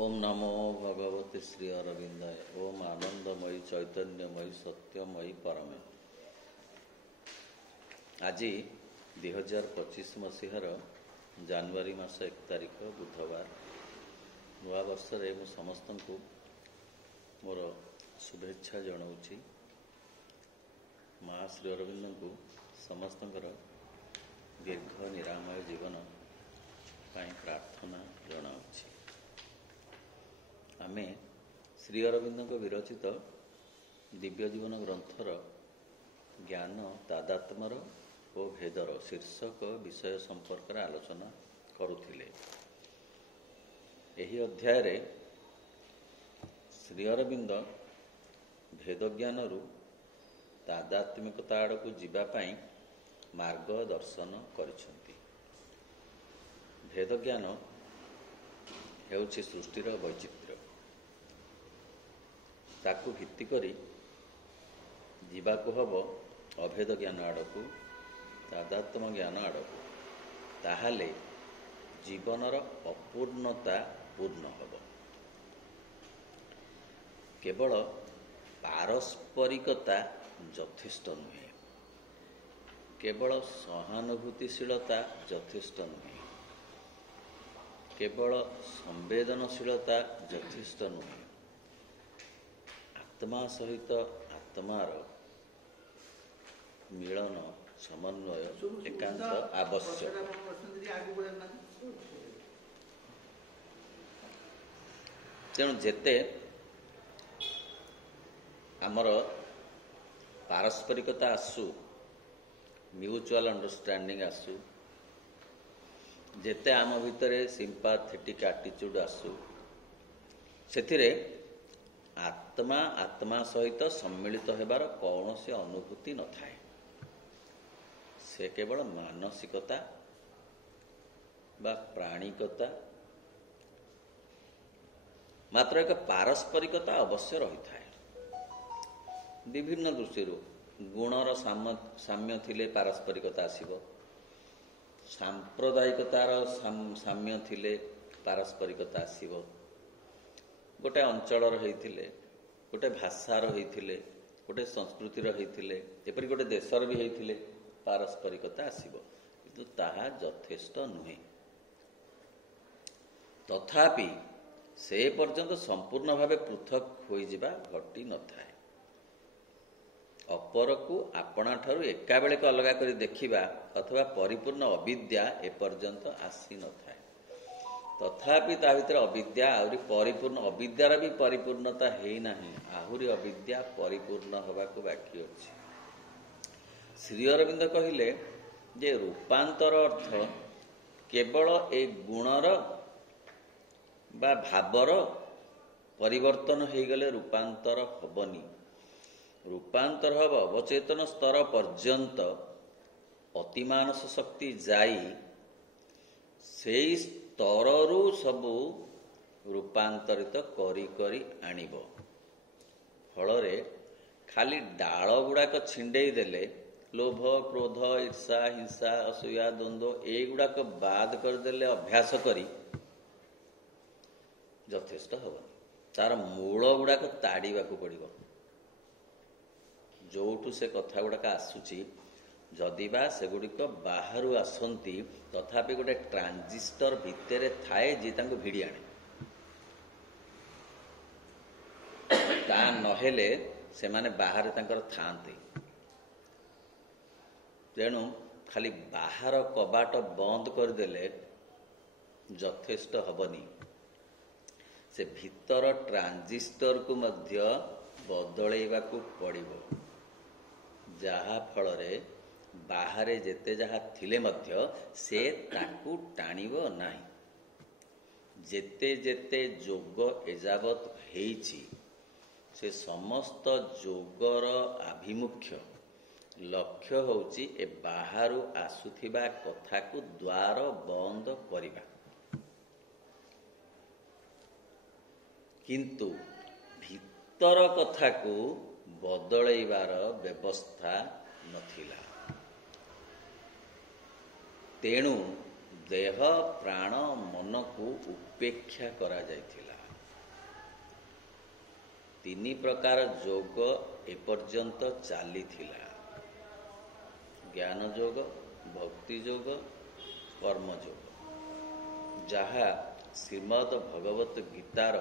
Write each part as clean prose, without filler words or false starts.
ओम नमो भगवते श्री अरविंदाय। ओम आनंदमयी चैतन्यमयी सत्यमयी परमे। आज 2025 मसीहार जानुआरी मास 1 तारिख बुधवार नूआ वर्ष रे मु समस्त को मोर शुभेच्छा जनाऊँगी। माँ श्री अरविंद को समस्त दीर्घ निरामय जीवन पाई प्रार्थना जनाऊँगी। आमे श्री अरविंद विरचित दिव्य जीवन ग्रंथर ज्ञान तादात्म्यर और भेदर शीर्षक विषय संपर्क आलोचना करुथिले। एही अध्याय रे श्री अरविंद भेद ज्ञान रु तादात्मिकता आड़कू जीवा पाई मार्गदर्शन करिसेंती। भेद ज्ञान हेउछि सृष्टिर वैचित्र्य। ताकू भित्ति करी जीवाकू हब अभेद ज्ञान आड़कू तादात्म्य ज्ञान आड़कू। ताहाले जीवनर अपूर्णता पूर्ण हब। केवल पारस्परिकता यथेष्ट नुहे, केवल सहानुभूतिशीलता यथेष्ट नुहे, केवल संवेदनशीलता यथेष्ट नुहे। आत्मा सहित आत्मार मिलन समन्वय एकांत आवश्यक। तेणु जेते आमर पारस्परिकता आसू, म्यूचुअल अंडरस्टैंडिंग आसू, जेते आम भितरे सिंपाथेटिक एटीट्यूड आसू, सेथिरे आत्मा आत्मा सहित सम्मिलित हेबार कौनसी अनुभूति न थाए। से केवल मानसिकता बा प्राणिकता मात्र एक पारस्परिकता अवश्य रही थाए। विभिन्न दृष्टि गुणर साम्य थिले पारस्परिकता आसिब, सांप्रदायिकतार साम्य थिले पारस्परिकता आसिब, गोटे अंचल होइथिले, गोटे भाषार होइथिले, गोटे संस्कृतिर होइथिले, एपरि गोटे देशर भी होइथिले पारस्परिकता आसिब, किंतु ताहा यथेष्ट नुहे। तथापि से पर्यंत संपूर्ण भावे पृथक होई जिबा घटी न थाए। अपर को आपणा ठारू एका बेले को अलगा करी देखिबा अथवा परिपूर्ण अविद्या एपर्यंत आसी न थाए। तथापि ता भितर अविद्या आहुरी परिपूर्ण, अविद्यार भी परिपूर्णता है नाही, आहुरी अविद्या परिपूर्ण होबाको बाकी अछि। श्री अरविंद कहिले जे रूपांतर अर्थ केवल ए गुणर बा भावर परिवर्तन हो गले रूपांतर हबनी। रूपांतर हब अवचेतन स्तर पर्यंत अतिमानस शक्ति जाई सेई स्तररू सबू रूपांतरित करी करी आनिब। फलरे खाली डाल गुड़ाक छिंडेई देले लोभ क्रोध ईर्षा हिंसा असूया द्वंद्व एगुड़ाक बाद करदेले अभ्यास करी यथेष्ट हबनी। तार मूल गुड़ाक ताड़ीबाकू पड़िबो। जोठू से कथा गुड़ाक आसुची जदिबा सेगुड़िक बाहर आसंती तथापि गोटे ट्रांजिस्टर भितर थाए जे तांको भिड़ी आने। ता नहेले से माने बाहर तांकर थांते। तेणु खाली बाहर कबाट बंद करदेले यथेष्ट हबनी। से भितर ट्रांजिस्टर को मध्य बदलैबाकू पड़िबो, जहा फलरे बाहरे जेते जहा थिले मध्य से ताकू टाणिबो नाही। जेते जेते जोग एजावत हेइछि से समस्त जोगर आभिमुख्य लक्ष्य होउछि ए बाहरु आसुथिबा कथा को द्वार बंद करिबा। किंतु भीतर कथा को बदलैबार व्यवस्था नथिला। तेणु देह प्राण मन को उपेक्षा करा जायथिला। ତିନି ପ୍ରକାର ଯୋଗ ଏପର୍ଯ୍ୟନ୍ତ ଚାଲିଥିଲା। ଜ୍ଞାନ ଯୋଗ, ଭକ୍ତି ଯୋଗ, କର୍ମ ଯୋଗ, ଯାହା ଶ୍ରୀମଦ୍ ଭଗବତ ଗୀତାର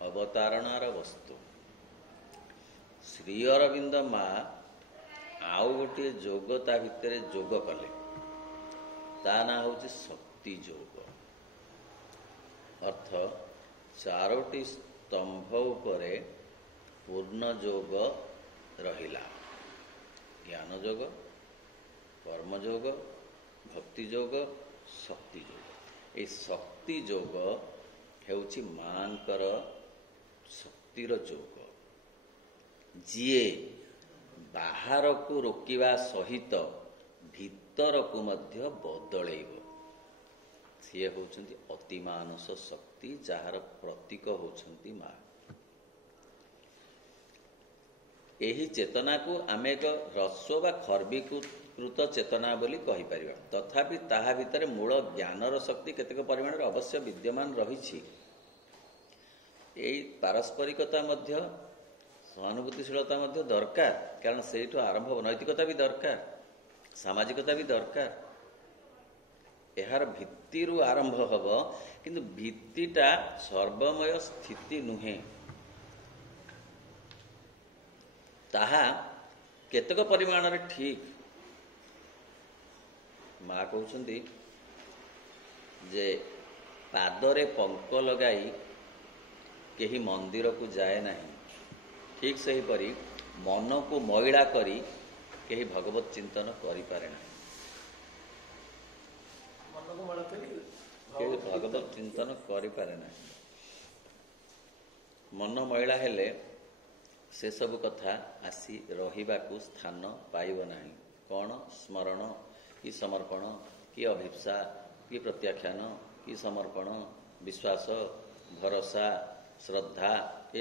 ଅବତାରଣାର ବସ୍ତୁ। ଶ୍ରୀ ଅରବିନ୍ଦ ମା ଆଉ ଗୋଟିଏ ଯୋଗ ତା ଭିତରେ ଯୋଗ କଲେ, ତା ନାଁ ହେଉଛି ଶକ୍ତି ଯୋଗ। ଅର୍ଥ ଚାରୋଟି ସ୍ତମ୍ଭ ଉପରେ ପୂର୍ଣ୍ଣ ଯୋଗ ରହିଲା। ଜ୍ଞାନ ଯୋଗ, କର୍ମ ଯୋଗ, ଭକ୍ତି ଯୋଗ, ଶକ୍ତି ଯୋଗ। এই ଶକ୍ତି ଯୋଗ ହେଉଛି ମାଙ୍କର ଶକ୍ତିର ଯୋଗ, ଯିଏ ବାହାରକୁ ରୋକିବା ସହିତ ଭିତରକୁ ମଧ୍ୟ ବଦଳେଇବ। ସିଏ ହେଉଛନ୍ତି ଅତିମାନସ ଶକ୍ତି, ଯାହାର ପ୍ରତୀକ ହେଉଛନ୍ତି ମା। ଏହି ଚେତନାକୁ ଆମେ ଏକ ହ୍ରସ୍ୱ ବା ଖର୍ବୀକୃତ ଚେତନା ବୋଲି କହିପାରିବା। ତଥାପି ତାହା ଭିତରେ ମୂଳ ଜ୍ଞାନର ଶକ୍ତି କେତେକ ପରିମାଣରେ ଅବଶ୍ୟ ବିଦ୍ୟମାନ ରହିଛି। ଏହି ପାରସ୍ପରିକତା ମଧ୍ୟ, ସହାନୁଭୂତିଶୀଳତା ମଧ୍ୟ ଦରକାର, କାରଣ ସେଇଠୁ ଆରମ୍ଭ ହେବ। ନୈତିକତା ବି ଦରକାର, ସାମାଜିକତା ବି ଦରକାର। ଏହାର ଭିତ୍ତିରୁ ଆରମ୍ଭ ହେବ, କିନ୍ତୁ ଭିତ୍ତିଟା ସର୍ବମୟ ସ୍ଥିତି ନୁହେଁ। ତାହା କେତେକ ପରିମାଣରେ ଠିକ୍। ମା କହୁଛନ୍ତି ଯେ ପାଦରେ ପଙ୍କ ଲଗାଇ କେହି ମନ୍ଦିରକୁ ଯାଏ ନାହିଁ, ଠିକ୍ ସେହିପରି ମନକୁ ମଇଳା କରି କେହି ଭଗବତ ଚିନ୍ତନ କରିପାରେ ନାହିଁ। କେହି ଭଗବତ ଚିନ୍ତନ କରିପାରେ ନାହିଁ। ମନ ମଇଳା ହେଲେ ସେସବୁ କଥା ଆସି ରହିବାକୁ ସ୍ଥାନ ପାଇବ ନାହିଁ। କ'ଣ ସ୍ମରଣ, କି ସମର୍ପଣ, କି ଅଭିପ୍ସା, କି ପ୍ରତ୍ୟାଖ୍ୟାନ, କି ସମର୍ପଣ, ବିଶ୍ୱାସ, ଭରସା, ଶ୍ରଦ୍ଧା,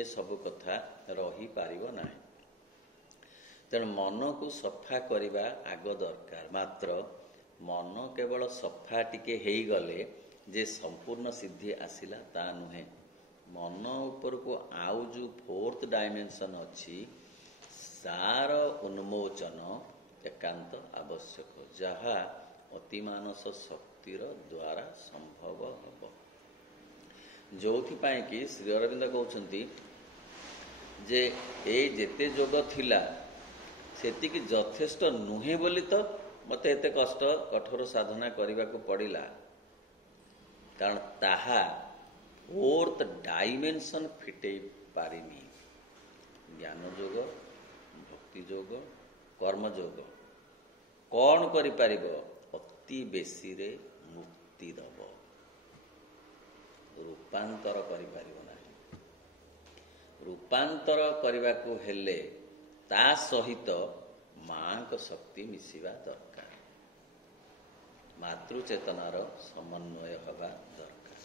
ଏସବୁ କଥା ରହିପାରିବ ନାହିଁ। ତେଣୁ ମନକୁ ସଫା କରିବା ଆଗ ଦରକାର। ମାତ୍ର ମନ କେବଳ ସଫା ଟିକେ ହେଇଗଲେ ଯେ ସମ୍ପୂର୍ଣ୍ଣ ସିଦ୍ଧି ଆସିଲା ତା ନୁହେଁ। ମନ ଉପରକୁ ଆଉ ଯେଉଁ ଫୋର୍ଥ ଡାଇମେନ୍ସନ୍ ଅଛି, ତାର ଉନ୍ମୋଚନ ଏକାନ୍ତ ଆବଶ୍ୟକ, ଯାହା ଅତିମାନସ ଶକ୍ତିର ଦ୍ୱାରା ସମ୍ଭବ ହେବ। ଯେଉଁଥିପାଇଁ କି ଶ୍ରୀ ଅରବିନ୍ଦ କହୁଛନ୍ତି ଯେ ଏଇ ଯେତେ ଯୋଗ ଥିଲା ସେତିକି ଯଥେଷ୍ଟ ନୁହେଁ ବୋଲି ତ ମୋତେ ଏତେ କଷ୍ଟ କଠୋର ସାଧନା କରିବାକୁ ପଡ଼ିଲା। କାରଣ ତାହା ଫୋର୍ଥ ଡାଇମେନ୍ସନ୍ ଫିଟେଇ ପାରିନି। ଜ୍ଞାନ ଯୋଗ, ଭକ୍ତି ଯୋଗ, କର୍ମଯୋଗ କ'ଣ କରିପାରିବ? ଅତି ବେଶୀରେ ମୁକ୍ତି ଦେବ, ରୂପାନ୍ତର କରିପାରିବ ନାହିଁ। ରୂପାନ୍ତର କରିବାକୁ ହେଲେ ତା ସହିତ ମାଙ୍କ ଶକ୍ତି ମିଶିବା ଦରକାର, ମାତୃଚେତନାର ସମନ୍ୱୟ ହେବା ଦରକାର।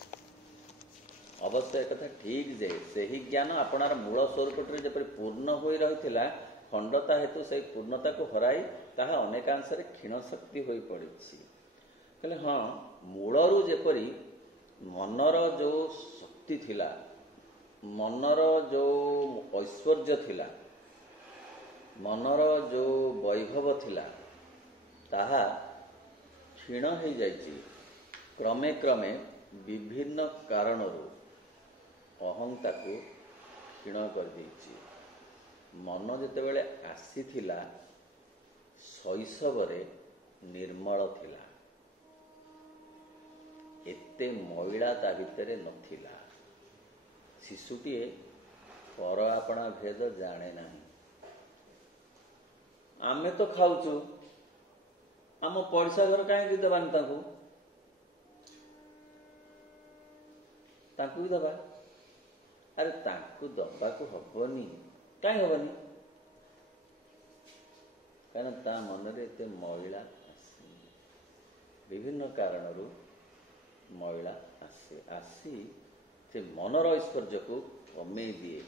ଅବଶ୍ୟ ଏକଥା ଠିକ୍ ଯେ ସେହି ଜ୍ଞାନ ଆପଣାର ମୂଳ ସ୍ୱରୂପଟିରେ ଯେପରି ପୂର୍ଣ୍ଣ ହୋଇ ରହିଥିଲା, ଖଣ୍ଡତା ହେତୁ ସେହି ପୂର୍ଣ୍ଣତାକୁ ହରାଇ ତାହା ଅନେକାଂଶରେ କ୍ଷୀଣ ଶକ୍ତି ହୋଇ ପଡ଼ିଛି। ହେଲେ ହଁ, ମୂଳରୁ ଯେପରି ମନର ଯେଉଁ ଶକ୍ତି ଥିଲା, ମନର ଯେଉଁ ଐଶ୍ୱର୍ଯ୍ୟ ଥିଲା, ମନର ଯେଉଁ ବୈଭବ ଥିଲା, ତାହା କ୍ଷୀଣ ହୋଇଯାଇଛି। କ୍ରମେ କ୍ରମେ ବିଭିନ୍ନ କାରଣରୁ ଅହଂତାକୁ କ୍ଷୀଣ କରିଦେଇଛି। ମନ ଯେତେବେଳେ ଆସିଥିଲା ଶୈଶବରେ ନିର୍ମଳ ଥିଲା, ଏତେ ମଇଳା ତା ଭିତରେ ନଥିଲା। ଶିଶୁଟିଏ ପର ଆପଣା ଭେଦ ଜାଣେ ନାହିଁ। ଆମେ ତ ଖାଉଛୁ, ଆମ ପଡ଼ିଶା ଘର କାହିଁକି ଦେବାନି ତାଙ୍କୁ? ତାଙ୍କୁ ବି ଦେବା। ଆରେ ତାଙ୍କୁ ଦେବାକୁ ହବନି, କାହିଁ ହବନି? କାରଣ ତା ମନରେ ଏତେ ମଇଳା ଆସିନି। ବିଭିନ୍ନ କାରଣରୁ ମଇଳା ଆସି ସେ ମନର ଐଶ୍ୱର୍ଯ୍ୟକୁ କମେଇ ଦିଏ।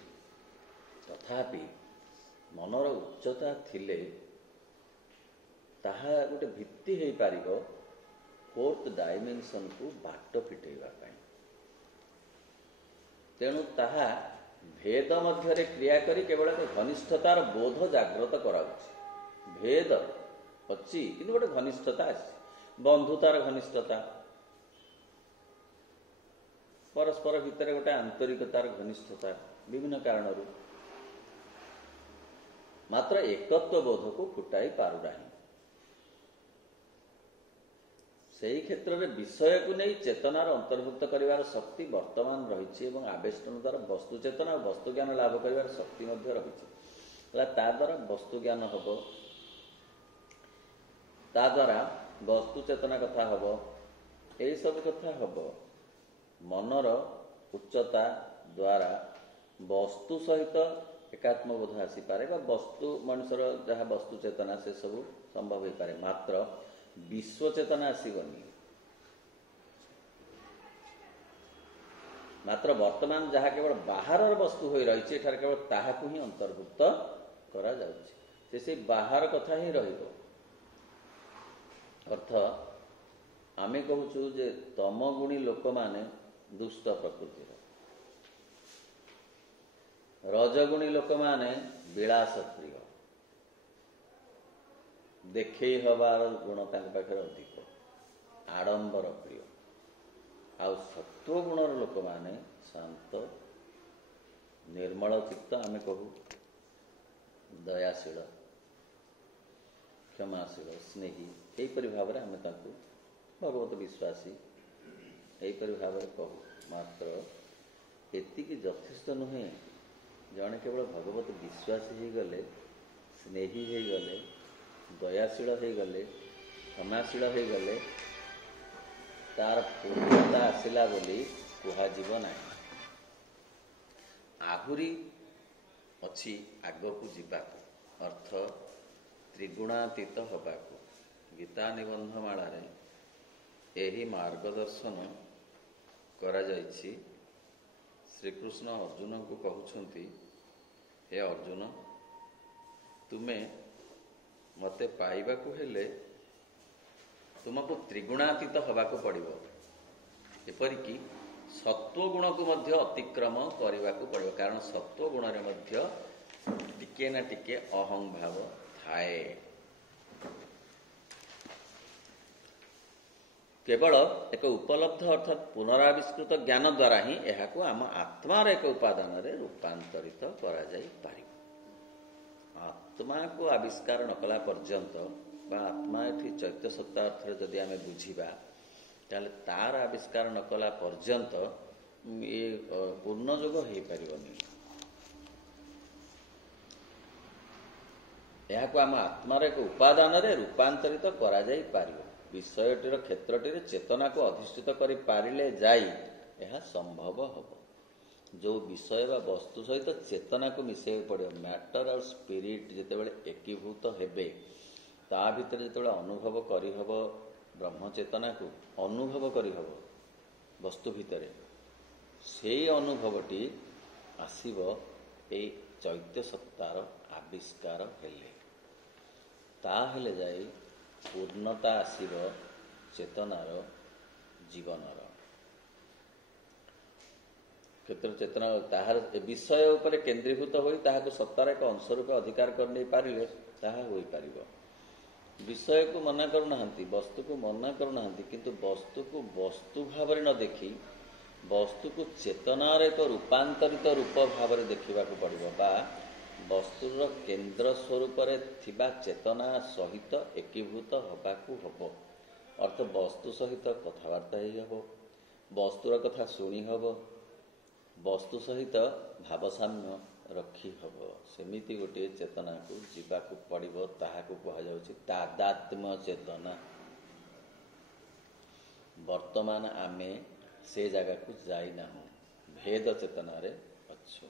ତଥାପି ମନର ଉଚ୍ଚତା ଥିଲେ ତାହା ଗୋଟେ ଭିତ୍ତି ହେଇପାରିବ ଫୋର୍ଥ ଡାଇମେନ୍ସନ୍କୁ ବାଟ ଫିଟେଇବା ପାଇଁ। ତେଣୁ ତାହା भेद मध्य क्रिया करी केवल एक घनिष्ठतार बोध जाग्रत कराउछि। भेद अच्छी कि गोटे घनिष्ठता अच्छी, बंधुतार घनिष्ठता, परस्पर भितर गोटे आंतरिकतार घनिष्ठता विभिन्न कारण, मात्र एकत्व बोध को फुटाई पारु नहीं। सेही क्षेत्र में विषय को नहीं चेतनार अंतर्भुक्त करिवार शक्ति वर्तमान रही एवं आवेष्टन द्वारा वस्तु चेतना और वस्तु ज्ञान लाभ करिवार शक्ति मध्य रही। ता द्वारा वस्तु ज्ञान हम, ता द्वारा वस्तु चेतना कथा हम, यही सब कथा हम। मनर उच्चता द्वारा वस्तु सहित एकात्मबोध आसीपे, वस्तु मनुष्यर जहाँ वस्तु चेतना से सब संभव हो पारे, मात्र विश्व चेतना आसबनी। मात्र वर्तमान जहाँ केवल बाहर वस्तु हो रही केवल ताहाकु ही अंतर्भुक्त करा जाउछि। से बाहर कथा ही रहिबो। अर्थ आमे कहूछु जे तमगुणी लोक माने दुष्ट प्रकृतिर, रजगुणी लोक माने विलास प्रिय, देखे हबार गुण पाखे अधिक, आडंबर प्रिय। आउ सत्व गुणर लोक माने शांत निर्मल चित्त, आमे कहू दयाशील, क्षमाशील, स्नेही, यहीपरि भाव में आमे ताकू भगवत विश्वासी यहीपरि भाव में कहू। मात्र एतिकी यथेष्ट नुहे। जड़े केवल भगवत विश्वासी हो गले, स्नेही हो गले, दयाशील हो गले, क्षमाशील हो गले, तार पूर्णता आसला बोली कुहाजिब नाही। आहुरी अच्छी आगकू जीवाकू, अर्थ त्रिगुणातीत हबाकू। गीता निबंधमाला यही मार्गदर्शन करा जायछि। श्रीकृष्ण अर्जुन को कहउछंती, हे अर्जुन, तुमे मते पाइबाकू हेले तुमको त्रिगुणातीत हबाकू पड़िबो। एपरिकी सत्व गुण को मध्य अतिक्रम करने पड़ो, कारण सत्व गुण रे मध्य टिके ना टिके अहं भाव थाए। केवल एक उपलब्ध अर्थात पुनराविष्कृत ज्ञान द्वारा ही यह आम आत्मार एक उपादान रे रूपांतरित करा जाई पारिबो। आत्मा को आविष्कार न कला पर्यंत बा आत्मा एठी चैत्य सत्ता अर्थ जदि आमे बुझिबा, ताले तार आविष्कार न कला पर्यंत ये पूर्ण जोग हो पारिबनी। यह आम आत्मार एक उपादान रे रूपांतरित करा जाई पारिबो। विषयटीर क्षेत्रटीर चेतना को अधिष्ठित करि पारिले जाई यह संभव हब। जो विषय व वस्तु सहित चेतना को मिसेई पड़े, मैटर और स्पिरिट जितेबाला एकीभूत हेबे, ता भितर जितेबाला अनुभव करहब, ब्रह्म चेतना को अनुभव करहब वस्तु भितर, से अनुभवटी आसीब ए चैत्य सत्तार आविष्कार हेले। ताहेले जाई पूर्णता आसीब चेतनार जीवनर। क्षेत्र चेतना ताहार विषय उपर केन्द्रीभूत होई ताहाको सत्तार एक अंश रूप अधिकार कर नहीं पारिले ताहा होई पारिबो। विषय को मना करूनाहांती, वस्तु को मना करूनाहांती, किंतु वस्तु को वस्तु भाव न देखी वस्तु को चेतनार एक रूपांतरित रूप भाव देखा पड़ो, बा वस्तुर केन्द्र स्वरूप थिबा चेतना सहित एकीभूत हबाकू हब। अर्थ वस्तु सहित कथबार्ता ही हब, वस्तुर कथा शुणी हब, वस्तु सहित भावसाम्य रखी हब। सेमिति गोटे चेतना को जीवाकू पड़िबो, ताहाकू कहा जाउछि तादात्म्य चेतना। वर्तमान आमे से जगह को जाई नाहु, भेद चेतना रे अच्छु।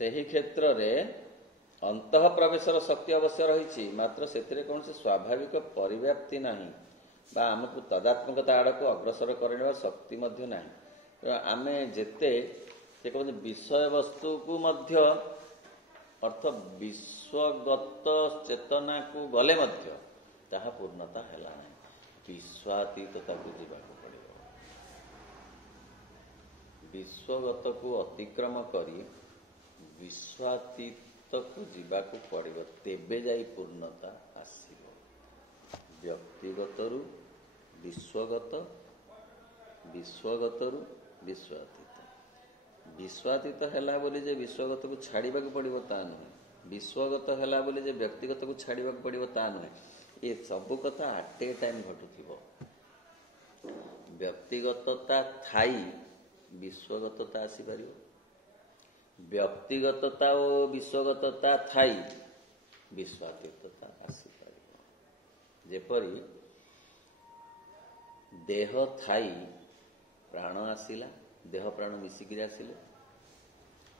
सेही क्षेत्र रे अंतः प्रवेशर शक्ति अवश्य रही, मात्र से कौन से स्वाभाविक परिव्याप्ति नहीं बा आमको तदात्मकता आड़ को अग्रसर करने शक्ति मध्य नहीं। आमे जेते से कहते विषय वस्तु को मध्य अर्थ विश्वगत चेतना को गले मध्य ताहा पूर्णता हैला नहीं। विश्वातीतता को जीवाक पड़े। ବିଶ୍ୱଗତକୁ ଅତିକ୍ରମ କରି ବିଶ୍ୱାତୀତକୁ ଯିବାକୁ ପଡ଼ିବ, ତେବେ ଯାଇ ପୂର୍ଣ୍ଣତା ଆସିବ। ବ୍ୟକ୍ତିଗତରୁ ବିଶ୍ୱଗତ, ବିଶ୍ୱଗତରୁ ବିଶ୍ୱାତୀତ। ବିଶ୍ୱାତୀତ ହେଲା ବୋଲି ଯେ ବିଶ୍ୱଗତକୁ ଛାଡ଼ିବାକୁ ପଡ଼ିବ ତା ନୁହେଁ, ବିଶ୍ୱଗତ ହେଲା ବୋଲି ଯେ ବ୍ୟକ୍ତିଗତକୁ ଛାଡ଼ିବାକୁ ପଡ଼ିବ ତା ନୁହେଁ। ଏ ସବୁ କଥା ଆଟ୍ ଏ ଟାଇମ୍ ଘଟୁଥିବ। ବ୍ୟକ୍ତିଗତତା ଥାଇ ବିଶ୍ୱଗତତା ଆସିପାରିବ, ବ୍ୟକ୍ତିଗତତା ଓ ବିଶ୍ୱଗତତା ଥାଇ ବିଶ୍ୱାତୀତତା ଆସିପାରିବ। ଯେପରି ଦେହ ଥାଇ ପ୍ରାଣ ଆସିଲା, ଦେହ ପ୍ରାଣ ମିଶିକିରି ଆସିଲେ।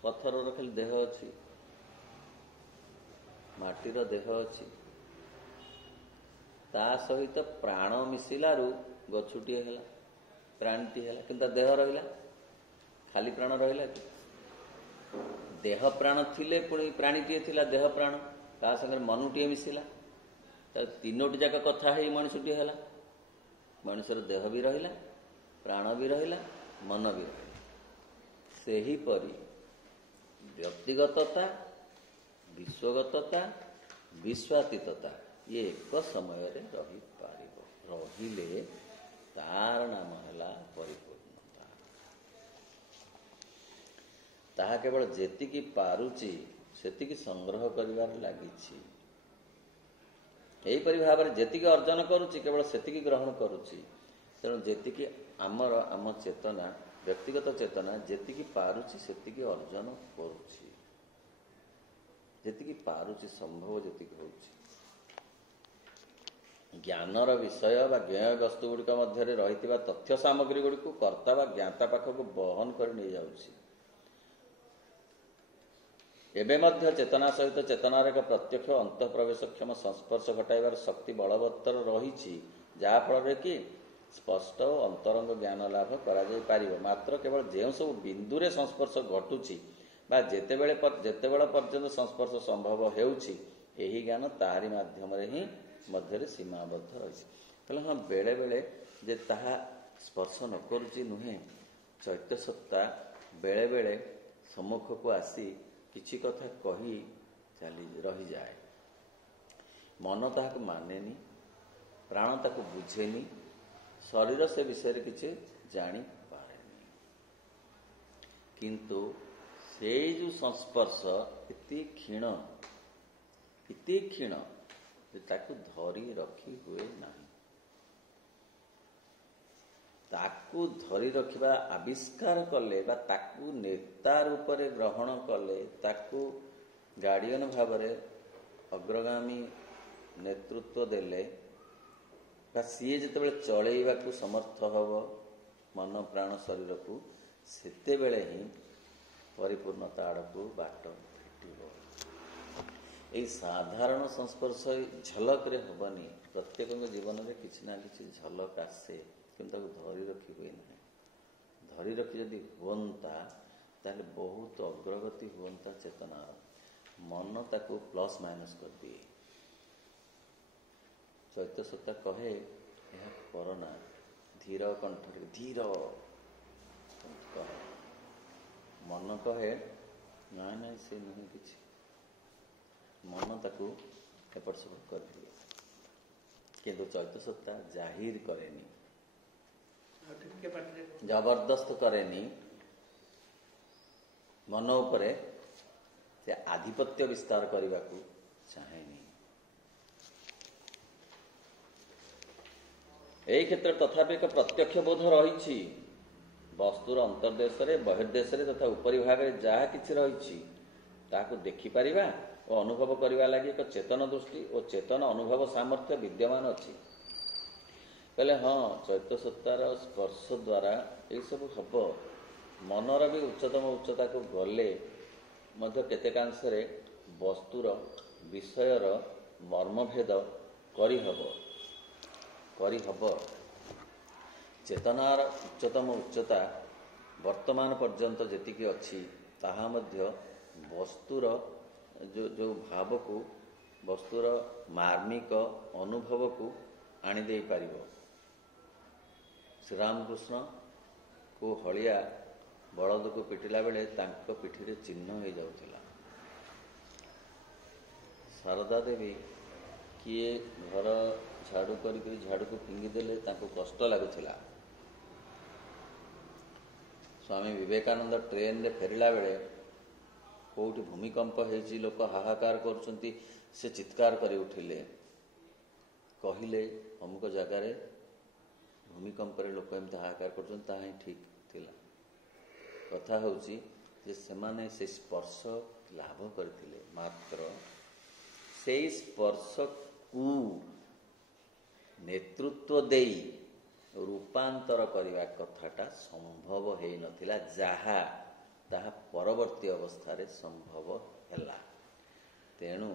ପଥରର ଖାଲି ଦେହ ଅଛି, ମାଟିର ଦେହ ଅଛି, ତା ସହିତ ପ୍ରାଣ ମିଶିଲାରୁ ଗଛଟିଏ ହେଲା, ପ୍ରାଣୀଟିଏ ହେଲା, କିନ୍ତୁ ତା ଦେହ ରହିଲା, ଖାଲି ପ୍ରାଣ ରହିଲା କି? ଦେହ ପ୍ରାଣ ଥିଲେ ପୁଣି ପ୍ରାଣୀଟିଏ ଥିଲା, ଦେହ ପ୍ରାଣ, ତା ସାଙ୍ଗରେ ମନୁଟିଏ ମିଶିଲା, ତା ତିନୋଟି ଯାକ କଥା ହେଇ ମଣିଷଟିଏ ହେଲା। ମଣିଷର ଦେହ ବି ରହିଲା, ପ୍ରାଣ ବି ରହିଲା, ମନ ବି ରହିଲା। ସେହିପରି ବ୍ୟକ୍ତିଗତତା, ବିଶ୍ୱଗତତା, ବିଶ୍ୱାତୀତତା ଇଏ ଏକ ସମୟରେ ରହିପାରିବ। ରହିଲେ ତାର ନାମ ହେଲା ପରିପୂର୍ଣ୍ଣତା। ତାହା କେବଳ ଯେତିକି ପାରୁଛି ସେତିକି ସଂଗ୍ରହ କରିବାରେ ଲାଗିଛି। ଏହିପରି ଭାବରେ ଯେତିକି ଅର୍ଜନ କରୁଛି କେବଳ ସେତିକି ଗ୍ରହଣ କରୁଛି। ତେଣୁ ଯେତିକି ଆମ ଚେତନା, ବ୍ୟକ୍ତିଗତ ଚେତନା ଯେତିକି ପାରୁଛି ସେତିକି ଅର୍ଜନ କରୁଛି, ଯେତିକି ପାରୁଛି, ସମ୍ଭବ ଯେତିକି ହେଉଛି। ଜ୍ଞାନର ବିଷୟ ବା ଜ୍ଞେୟ ବସ୍ତୁ ଗୁଡ଼ିକ ମଧ୍ୟରେ ରହିଥିବା ତଥ୍ୟ ସାମଗ୍ରୀ ଗୁଡ଼ିକୁ କର୍ତ୍ତା ବା ଜ୍ଞାତା ପାଖକୁ ବହନ କରି ନେଇଯାଉଛି। ଏବେ ମଧ୍ୟ ଚେତନା ସହିତ ଚେତନାର ଏକ ପ୍ରତ୍ୟକ୍ଷ ଅନ୍ତଃପ୍ରବେଶକ୍ଷମ ସଂସ୍ପର୍ଶ ଘଟାଇବାର ଶକ୍ତି ବଳବତ୍ତର ରହିଛି, ଯାହାଫଳରେ କି ସ୍ପଷ୍ଟ ଓ ଅନ୍ତରଙ୍ଗ ଜ୍ଞାନ ଲାଭ କରାଯାଇପାରିବ। ମାତ୍ର କେବଳ ଯେଉଁ ସବୁ ବିନ୍ଦୁରେ ସଂସ୍ପର୍ଶ ଘଟୁଛି ବା ଯେତେବେଳେ ପର୍ଯ୍ୟନ୍ତ ସଂସ୍ପର୍ଶ ସମ୍ଭବ ହେଉଛି, ଏହି ଜ୍ଞାନ ତାହାରି ମାଧ୍ୟମରେ ହିଁ ମଧ୍ୟରେ ସୀମାବଦ୍ଧ ରହିଛି। କହିଲେ ହଁ, ବେଳେବେଳେ ଯେ ତାହା ସ୍ପର୍ଶ ନ କରୁଛି ନୁହେଁ, ଚୈତ୍ୟ ସତ୍ତା ବେଳେବେଳେ ସମ୍ମୁଖକୁ ଆସି କିଛି କଥା କହି ରହିଯାଏ। ମନ ତାହାକୁ ମାନେନି, ପ୍ରାଣ ତାକୁ ବୁଝେନି, ଶରୀର ସେ ବିଷୟରେ କିଛି ଜାଣିପାରେନି। କିନ୍ତୁ ସେଇ ଯେଉଁ ସଂସ୍ପର୍ଶ ଏତେ କ୍ଷୀଣ ଯେ ତାକୁ ଧରି ରଖି ହୁଏ ନାହିଁ। ତାକୁ ଧରି ରଖିବା, ଆବିଷ୍କାର କଲେ ବା ତାକୁ ନେତା ରୂପରେ ଗ୍ରହଣ କଲେ, ତାକୁ ଗାର୍ଡିଆନ ଭାବରେ ଅଗ୍ରଗାମୀ ନେତୃତ୍ୱ ଦେଲେ ବା ସିଏ ଯେତେବେଳେ ଚଳେଇବାକୁ ସମର୍ଥ ହେବ ମନ, ପ୍ରାଣ, ଶରୀରକୁ, ସେତେବେଳେ ହିଁ ପରିପୂର୍ଣ୍ଣତା ଆଡ଼କୁ ବାଟ ଫିଟିବ। ଏହି ସାଧାରଣ ସଂସ୍ପର୍ଶ ଝଲକରେ ହେବନି। ପ୍ରତ୍ୟେକଙ୍କ ଜୀବନରେ କିଛି ନା କିଛି ଝଲକ ଆସେ, କିନ୍ତୁ ତାକୁ ଧରି ରଖି ହୁଏ ନାହିଁ। ଧରି ରଖି ଯଦି ହୁଅନ୍ତା ତାହେଲେ ବହୁତ ଅଗ୍ରଗତି ହୁଅନ୍ତା ଚେତନାର। ମନ ତାକୁ ପ୍ଲସ୍ ମାଇନସ୍ କରିଦିଏ। ଚୈତ୍ୟ ସତ୍ତା କହେ ଏହା କରନା, ଧୀର କଣ୍ଠରେ ଧୀର କହ। ମନ କହେ ନାଇଁ ନାଇଁ ସେ ନୁହେଁ କିଛି। ମନ ତାକୁ ଏପଟ ସେପଟ କରିଦିଏ, କିନ୍ତୁ ଚୈତ୍ୟ ସତ୍ତା ଜାହିର କରେନି, ଜବରଦସ୍ତ କରେନି। ମନ ଉପରେ ସେ ଆଧିପତ୍ୟ ବିସ୍ତାର କରିବାକୁ ଚାହେଁନି। ଏହି କ୍ଷେତ୍ରରେ ତଥାପି ଏକ ପ୍ରତ୍ୟକ୍ଷ ବୋଧ ରହିଛି। ବସ୍ତୁର ଅନ୍ତର୍ଦେଶରେ, ବହିର୍ଦେଶରେ ତଥା ଉପରି ଭାଗରେ ଯାହା କିଛି ରହିଛି ତାହାକୁ ଦେଖିପାରିବା ଓ ଅନୁଭବ କରିବା ଲାଗି ଏକ ଚେତନ ଦୃଷ୍ଟି ଓ ଚେତନ ଅନୁଭବ ସାମର୍ଥ୍ୟ ବିଦ୍ୟମାନ ଅଛି। କହିଲେ ହଁ, ଚୈତ୍ୟ ସତ୍ତାର ସ୍ପର୍ଶ ଦ୍ୱାରା ଏଇସବୁ ହେବ। ମନର ବି ଉଚ୍ଚତମ ଉଚ୍ଚତାକୁ ଗଲେ ମଧ୍ୟ କେତେକାଂଶରେ ବସ୍ତୁର, ବିଷୟର ମର୍ମଭେଦ କରିହବ। ଚେତନାର ଉଚ୍ଚତମ ଉଚ୍ଚତା ବର୍ତ୍ତମାନ ପର୍ଯ୍ୟନ୍ତ ଯେତିକି ଅଛି ତାହା ମଧ୍ୟ ବସ୍ତୁର ଯେଉଁ ଭାବକୁ, ବସ୍ତୁର ମାର୍ମିକ ଅନୁଭବକୁ ଆଣିଦେଇ ପାରିବ। ଶ୍ରୀରାମକୃଷ୍ଣ କୁ ହଳିଆ ବଳଦକୁ ପିଟିଲା ବେଳେ ତାଙ୍କ ପିଠିରେ ଚିହ୍ନ ହୋଇଯାଉଥିଲା। ଶାରଦା ଦେବୀ କିଏ ଘର ଝାଡ଼ୁ କରିକି ଝାଡ଼ୁକୁ ଫିଙ୍ଗିଦେଲେ ତାଙ୍କୁ କଷ୍ଟ ଲାଗୁଥିଲା। ସ୍ୱାମୀ ବିବେକାନନ୍ଦ ଟ୍ରେନରେ ଫେରିଲା ବେଳେ କେଉଁଠି ଭୂମିକମ୍ପ ହେଇଛି, ଲୋକ ହାହାକାର କରୁଛନ୍ତି, ସେ ଚିତ୍କାର କରି ଉଠିଲେ, କହିଲେ ଅମୁକ ଜାଗାରେ ଭୂମିକମ୍ପରେ ଲୋକ ଏମିତି ହାହାକାର କରୁଛନ୍ତି, ତାହା ହିଁ ଠିକ୍ ଥିଲା। କଥା ହେଉଛି ଯେ ସେମାନେ ସେ ସ୍ପର୍ଶ ଲାଭ କରିଥିଲେ, ମାତ୍ର ସେଇ ସ୍ପର୍ଶକୁ ନେତୃତ୍ୱ ଦେଇ ରୂପାନ୍ତର କରିବା କଥାଟା ସମ୍ଭବ ହେଇନଥିଲା, ଯାହା ତାହା ପରବର୍ତ୍ତୀ ଅବସ୍ଥାରେ ସମ୍ଭବ ହେଲା। ତେଣୁ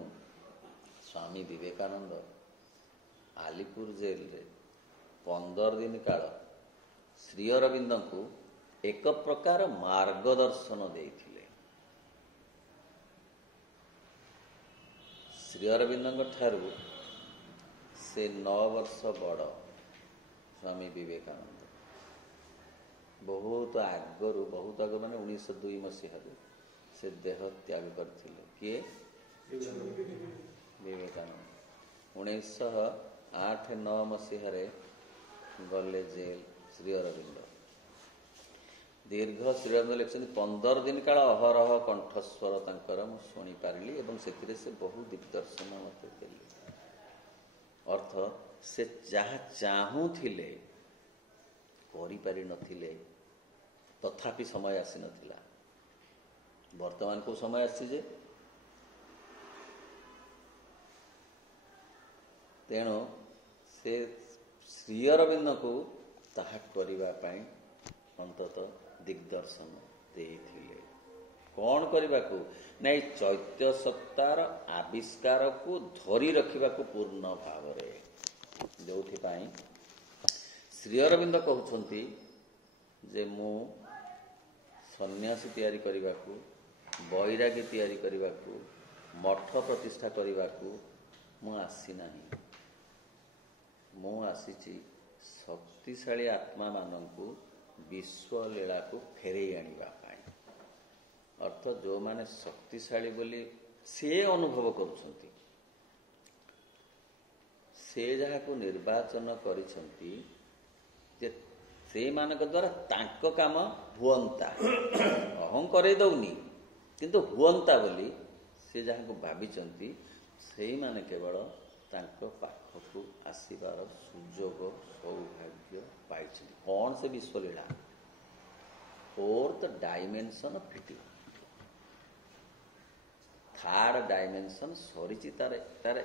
ସ୍ୱାମୀ ବିବେକାନନ୍ଦ ଆଲିପୁର ଜେଲରେ 15 ଦିନ କାଳ ଶ୍ରୀ ଅରବିନ୍ଦଙ୍କୁ ଏକ ପ୍ରକାର ମାର୍ଗଦର୍ଶନ ଦେଇଥିଲେ। ଶ୍ରୀ ଅରବିନ୍ଦଙ୍କ ଠାରୁ ସେ 9 ବର୍ଷ ବଡ଼ ସ୍ୱାମୀ ବିବେକାନନ୍ଦ। ବହୁତ ଆଗରୁ, ବହୁତ ଆଗ ମାନେ 1902 ମସିହାରୁ ସେ ଦେହ ତ୍ୟାଗ କରିଥିଲେ। କିଏ? ବିବେକାନନ୍ଦ। 1908-9 ମସିହାରେ ଗଲେ ଜେଲ ଶ୍ରୀ ଅରବିନ୍ଦ। ଦୀର୍ଘ ଶ୍ରୀ ଅରବିନ୍ଦ ଲେଖିଛନ୍ତି 15 ଦିନ କାଳ ଅହରହ କଣ୍ଠସ୍ୱର ତାଙ୍କର ମୁଁ ଶୁଣିପାରିଲି ଏବଂ ସେଥିରେ ସେ ବହୁ ଦିଗ୍ଦର୍ଶନ ମୋତେ ଦେଲେ। ଅର୍ଥ, ସେ ଯାହା ଚାହୁଁଥିଲେ କରିପାରିନଥିଲେ, ତଥାପି ସମୟ ଆସିନଥିଲା। ବର୍ତ୍ତମାନ କେଉଁ ସମୟ ଆସିଛି ଯେ? ତେଣୁ ସେ ଶ୍ରୀ ଅରବିନ୍ଦଙ୍କୁ ତାହା କରିବା ପାଇଁ ଅନ୍ତତଃ ଦିଗ୍ଦର୍ଶନ ଦେଇଥିଲେ। କ'ଣ କରିବାକୁ? ନା ଏଇ ଚୈତ୍ୟ ସତ୍ତାର ଆବିଷ୍କାରକୁ ଧରି ରଖିବାକୁ ପୂର୍ଣ୍ଣ ଭାବରେ। ଯେଉଁଥିପାଇଁ ଶ୍ରୀ ଅରବିନ୍ଦ କହୁଛନ୍ତି ଯେ ମୁଁ ସନ୍ନ୍ୟାସୀ ତିଆରି କରିବାକୁ, ବୈରାଗୀ ତିଆରି କରିବାକୁ, ମଠ ପ୍ରତିଷ୍ଠା କରିବାକୁ ମୁଁ ଆସିନାହିଁ। ମୁଁ ଆସିଛି ଶକ୍ତିଶାଳୀ ଆତ୍ମାମାନଙ୍କୁ ବିଶ୍ୱଲୀଳାକୁ ଫେରେଇ ଆଣିବା ପାଇଁ। ଅର୍ଥ, ଯେଉଁମାନେ ଶକ୍ତିଶାଳୀ ବୋଲି ସେ ଅନୁଭବ କରୁଛନ୍ତି, ସେ ଯାହାକୁ ନିର୍ବାଚନ କରିଛନ୍ତି ଯେ ସେଇମାନଙ୍କ ଦ୍ୱାରା ତାଙ୍କ କାମ ହୁଅନ୍ତା, ଅହଂ କରେଇ ଦେଉନି କିନ୍ତୁ ହୁଅନ୍ତା ବୋଲି ସେ ଯାହାକୁ ଭାବିଛନ୍ତି, ସେଇମାନେ କେବଳ ତାଙ୍କ ପାଖକୁ ଆସିବାର ସୁଯୋଗ ସୌଭାଗ୍ୟ ପାଇଛନ୍ତି। କ'ଣ ସେ ବିଶ୍ୱଲୀଳା? 4th dimension fitting. 3rd dimension ସରିଛି, ତାର